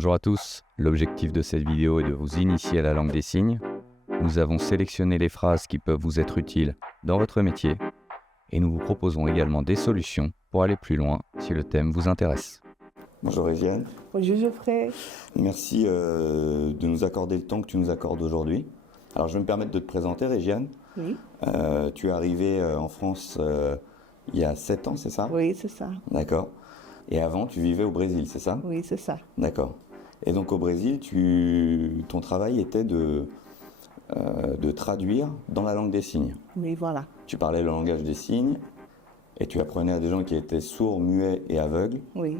Bonjour à tous, l'objectif de cette vidéo est de vous initier à la langue des signes. Nous avons sélectionné les phrases qui peuvent vous être utiles dans votre métier et nous vous proposons également des solutions pour aller plus loin si le thème vous intéresse. Bonjour Régiane. Bonjour Geoffrey. Merci de nous accorder le temps que tu nous accordes aujourd'hui. Alors je vais me permettre de te présenter Régiane. Oui. Tu es arrivée en France il y a 7 ans, c'est ça? Oui, c'est ça. D'accord. Et avant, tu vivais au Brésil, c'est ça? Oui, c'est ça. D'accord. Et donc au Brésil, ton travail était de traduire dans la langue des signes. Oui, voilà. Tu parlais le langage des signes et tu apprenais à des gens qui étaient sourds, muets et aveugles Oui.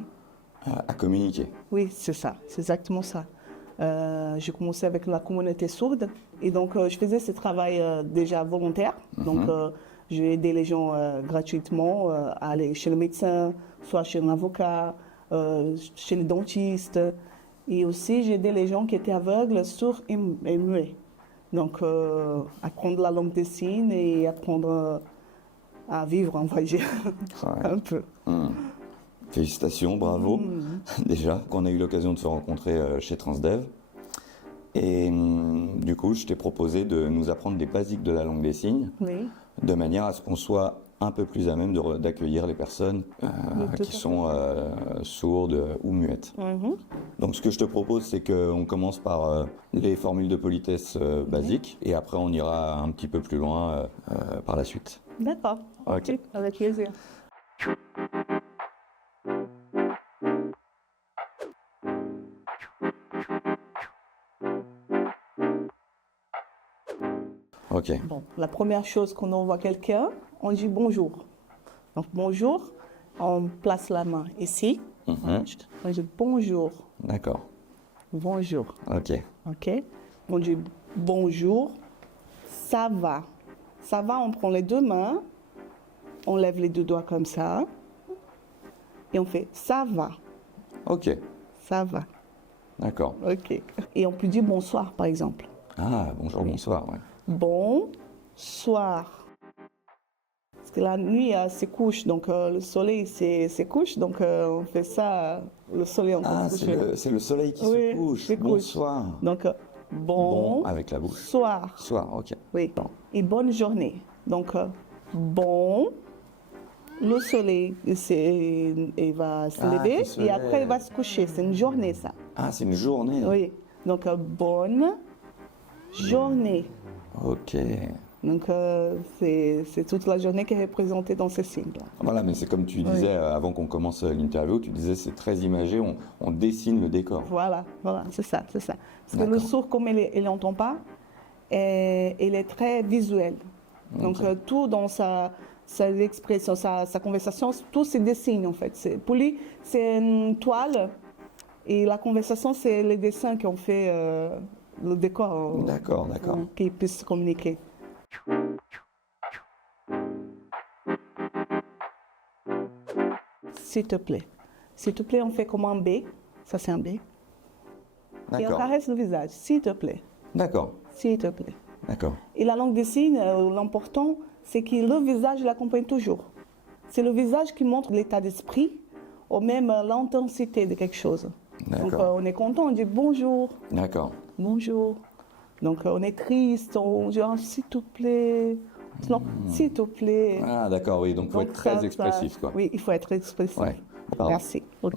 à communiquer. Oui, c'est ça. C'est exactement ça. J'ai commencé avec la communauté sourde et donc je faisais ce travail déjà volontaire. Donc j'ai aidé les gens gratuitement à aller chez le médecin, soit chez un avocat, chez le dentiste. Et aussi j'ai aidé les gens qui étaient aveugles, sourds et muets. Donc apprendre la langue des signes et apprendre à vivre, on va dire, un peu. Félicitations, bravo, déjà, qu'on a eu l'occasion de se rencontrer chez Transdev. Et du coup, je t'ai proposé de nous apprendre des basiques de la langue des signes, Oui. de manière à ce qu'on soit un peu plus à même d'accueillir les personnes qui sont sourdes ou muettes. Donc ce que je te propose, c'est qu'on commence par les formules de politesse basiques, et après on ira un petit peu plus loin par la suite. D'accord. Ok. Avec plaisir. Ok. Bon, la première chose qu'on envoie quelqu'un, on dit bonjour. Donc bonjour, on place la main ici. On dit bonjour. D'accord. Bonjour. Ok. Ok. On dit bonjour. Ça va. Ça va, on prend les deux mains, on lève les deux doigts comme ça et on fait ça va. Ok. Ça va. D'accord. Ok. Et on peut dire bonsoir par exemple. Ah, bonjour, bonsoir. Ouais. Bonsoir. Parce que la nuit, c'est couche, donc le soleil, c'est couche, donc on fait ça, le soleil en Ah, c'est le soleil qui se couche. c'est couche. Bonsoir. Donc, bon avec la bouche. Soir. Soir, ok. Oui. Et bonne journée. Donc, bon, le soleil, il va se lever et après il va se coucher. C'est une journée, ça. Ah, c'est une journée. Oui. Donc, bonne journée. Ok. Donc, c'est toute la journée qui est représentée dans ces signes-là. Voilà, mais c'est comme tu disais avant qu'on commence l'interview, tu disais c'est très imagé, on dessine le décor. Voilà, c'est ça. Parce que le sourd, comme il n'entend pas, il est très visuel. Donc, tout dans sa expression, sa conversation, tout c'est des signes en fait. Pour lui, c'est une toile et la conversation, c'est les dessins qui ont fait le décor. D'accord. Qu'ils puissent communiquer. S'il te plaît. S'il te plaît, on fait comme un B. Ça, c'est un B. Et on caresse le visage. S'il te plaît. D'accord. S'il te plaît. D'accord. Et la langue des signes, l'important, c'est que le visage l'accompagne toujours. C'est le visage qui montre l'état d'esprit ou même l'intensité de quelque chose. Donc, on est content, on dit bonjour. D'accord. Bonjour. Donc, on est triste, on dit s'il te plaît. Non, s'il te plaît. Ah, d'accord, oui, donc il faut être très expressif, quoi. Oui, il faut être expressif. Ouais. Merci. Okay.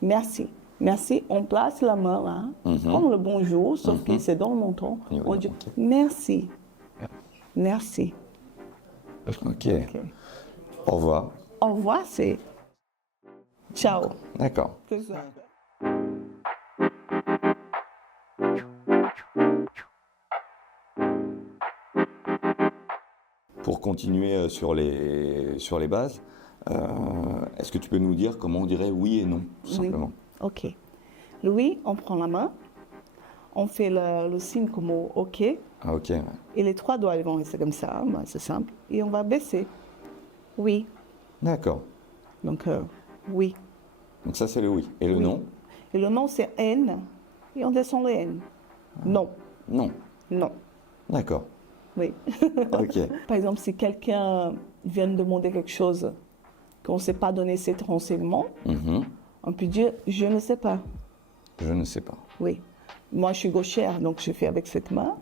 Merci. Merci. On place la main là, comme le bonjour, sauf que c'est dans le menton. On dit merci. Merci. Ok. Au revoir. Au revoir, c'est ciao. D'accord. C'est ça. Pour continuer sur les bases, est-ce que tu peux nous dire comment on dirait oui et non, tout simplement? Ok. Le oui, on prend la main, on fait le signe comme OK. Ah, ok. Et les trois doigts ils vont rester comme ça, c'est simple. Et on va baisser. Oui. D'accord. Donc, oui. Donc ça, c'est le oui. Et le non? Et le non, c'est N. Et on descend le N. Non. Non. Non. D'accord. Oui. Ok. Par exemple, si quelqu'un vient de demander quelque chose qu'on ne sait pas donner cet renseignement, on peut dire « je ne sais pas ». Je ne sais pas. Oui. Moi, je suis gauchère, donc je fais avec cette main.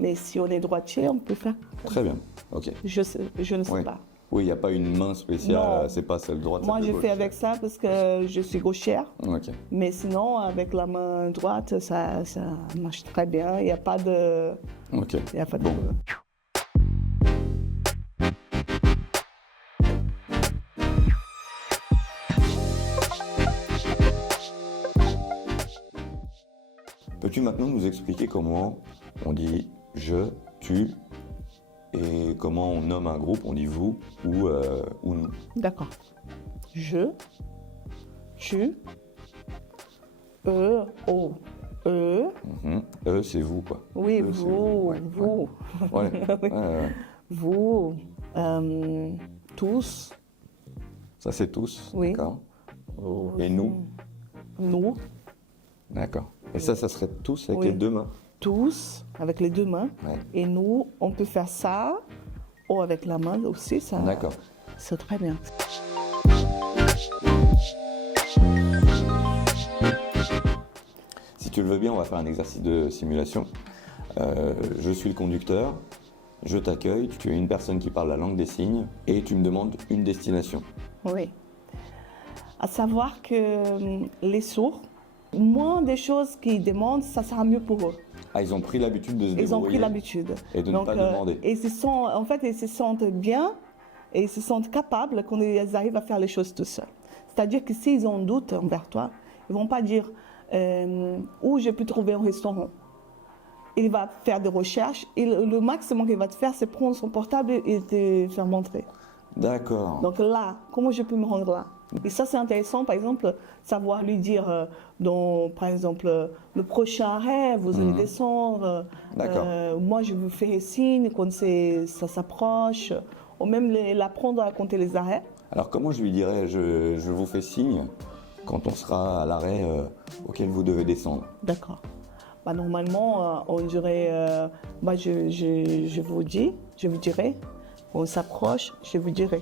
Mais si on est droitier, on peut faire. Très bien, ok. Je ne sais pas. Oui, il n'y a pas une main spéciale, c'est pas celle droite. Moi, je fais avec ça parce que je suis gauchère. Ok. Mais sinon, avec la main droite, ça marche très bien. Il n'y a pas de. Ok. Il y a pas de. Bon. Peux-tu maintenant nous expliquer comment on dit je, tu et comment on nomme un groupe, on dit vous ou nous? D'accord. Je, tu, eux, oh, eux. C'est vous, quoi. Oui, Eux, c'est vous, ouais, vous. Ouais. Oui. Vous, tous. Ça, c'est tous, Oui. d'accord. Et nous? Nous, D'accord. Et ça serait tous avec Oui. les deux mains? tous, avec les deux mains. Ouais. Et nous, on peut faire ça, ou avec la main aussi, ça. D'accord. C'est très bien. Si tu le veux bien, on va faire un exercice de simulation. Je suis le conducteur, je t'accueille, tu es une personne qui parle la langue des signes et tu me demandes une destination. Oui. À savoir que les sourds, moins des choses qu'ils demandent, ça sera mieux pour eux. Ah, ils ont pris l'habitude de se Ils ont pris débrouiller l'habitude. et de ne pas demander. Et en fait, ils se sentent bien et ils se sentent capables quand ils arrivent à faire les choses tout seuls. C'est-à-dire que s'ils ont un doute envers toi, ils ne vont pas dire où je peux trouver un restaurant. Il va faire des recherches et le maximum qu'il va te faire, c'est prendre son portable et te faire montrer. D'accord. Donc là, comment je peux me rendre là? Et ça, c'est intéressant, par exemple, savoir lui dire, par exemple, le prochain arrêt, vous allez descendre. D'accord. Moi, je vous ferai signe quand ça s'approche. Ou même l'apprendre à compter les arrêts. Alors comment je lui dirais, je vous fais signe quand on sera à l'arrêt auquel vous devez descendre? D'accord. Bah, normalement, on dirait, je vous dirai. On s'approche, je vous dirai.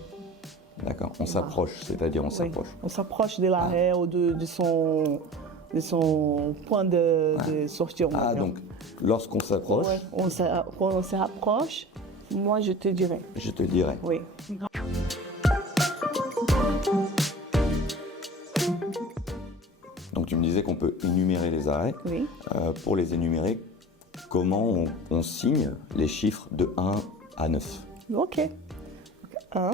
D'accord, on s'approche, c'est-à-dire on s'approche. On s'approche de l'arrêt ou de son point de sortie. Ah, donc lorsqu'on s'approche, Ouais, quand on se rapproche, moi je te dirai. je te dirai. Oui. Donc tu me disais qu'on peut énumérer les arrêts. Oui. Pour les énumérer, comment on signe les chiffres de 1 à 9? Ok. 1,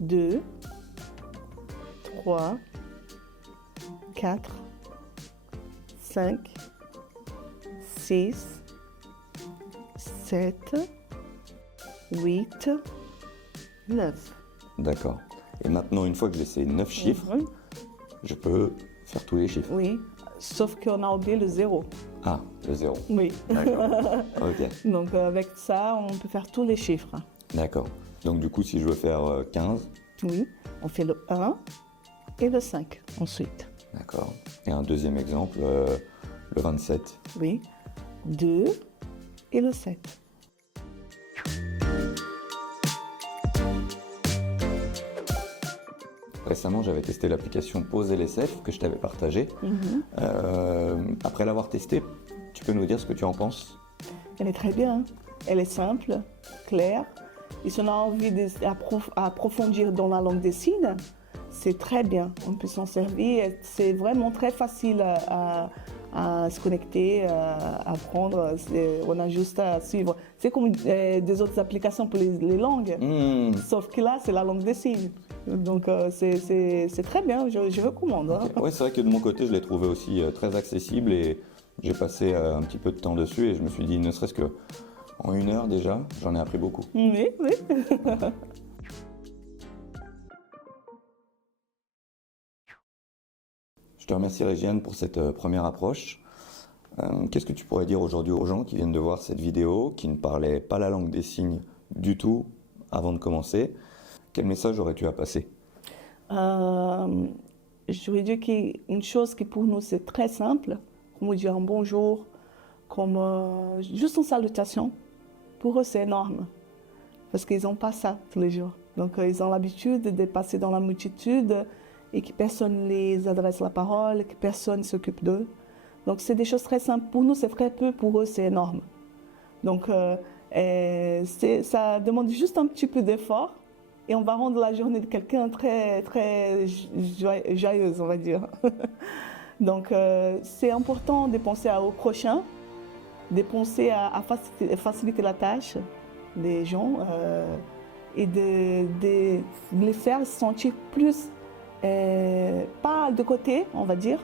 2, 3, 4, 5, 6, 7, 8, 9. D'accord. Et maintenant, une fois que j'ai ces 9 chiffres, je peux faire tous les chiffres. Oui, sauf qu'on a oublié le 0. Ah, le 0. Oui. D'accord. Ok. Donc avec ça, on peut faire tous les chiffres. D'accord. Donc du coup, si je veux faire 15, Oui, on fait le 1 et le 5 ensuite. d'accord. Et un deuxième exemple, le 27. Oui, 2 et le 7. Récemment, j'avais testé l'application Pause LSF que je t'avais partagée. Après l'avoir testée, tu peux nous dire ce que tu en penses? Elle est très bien. Elle est simple, claire. Et si on a envie d'approfondir dans la langue des signes, c'est très bien. On peut s'en servir. C'est vraiment très facile à se connecter, à apprendre. On a juste à suivre. C'est comme des autres applications pour les langues. Sauf que là, c'est la langue des signes. Donc, c'est très bien. Je recommande. Hein. Okay. Oui, c'est vrai que de mon côté, je l'ai trouvé aussi très accessible et j'ai passé un petit peu de temps dessus et je me suis dit, ne serait-ce que en 1 heure déjà, j'en ai appris beaucoup. Oui, oui. Je te remercie Régiane pour cette première approche. Qu'est-ce que tu pourrais dire aujourd'hui aux gens qui viennent de voir cette vidéo, qui ne parlaient pas la langue des signes du tout avant de commencer? Quel message aurais-tu à passer? Je voudrais dire qu'une chose qui pour nous c'est très simple, comme dire un bonjour, comme juste une salutation, pour eux c'est énorme, parce qu'ils n'ont pas ça tous les jours. Donc ils ont l'habitude de passer dans la multitude et que personne ne les adresse la parole, que personne ne s'occupe d'eux. Donc c'est des choses très simples. Pour nous, c'est très peu, pour eux, c'est énorme. Donc ça demande juste un petit peu d'effort et on va rendre la journée de quelqu'un très, très joyeuse, on va dire. Donc c'est important de penser au prochain, de penser à faciliter la tâche des gens et de les faire se sentir plus, pas de côté, on va dire,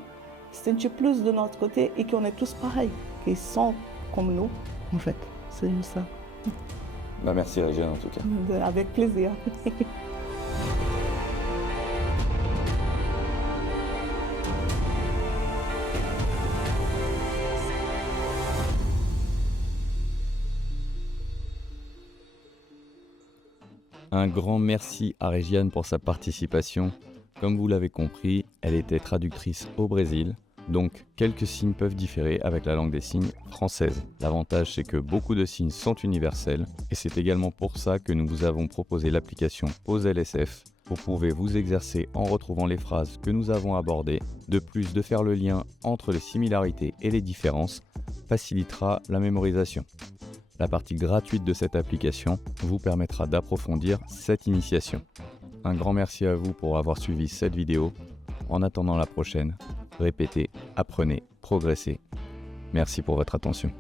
se sentir plus de notre côté et qu'on est tous pareils, qu'ils sont comme nous, en fait. C'est juste ça. Merci Régiane en tout cas. Avec plaisir. Un grand merci à Régiane pour sa participation. Comme vous l'avez compris, elle était traductrice au Brésil, donc quelques signes peuvent différer avec la langue des signes française. L'avantage, c'est que beaucoup de signes sont universels et c'est également pour ça que nous vous avons proposé l'application Pause LSF. Vous pouvez vous exercer en retrouvant les phrases que nous avons abordées. De plus, de faire le lien entre les similarités et les différences facilitera la mémorisation. La partie gratuite de cette application vous permettra d'approfondir cette initiation. Un grand merci à vous pour avoir suivi cette vidéo. En attendant la prochaine, répétez, apprenez, progressez. Merci pour votre attention.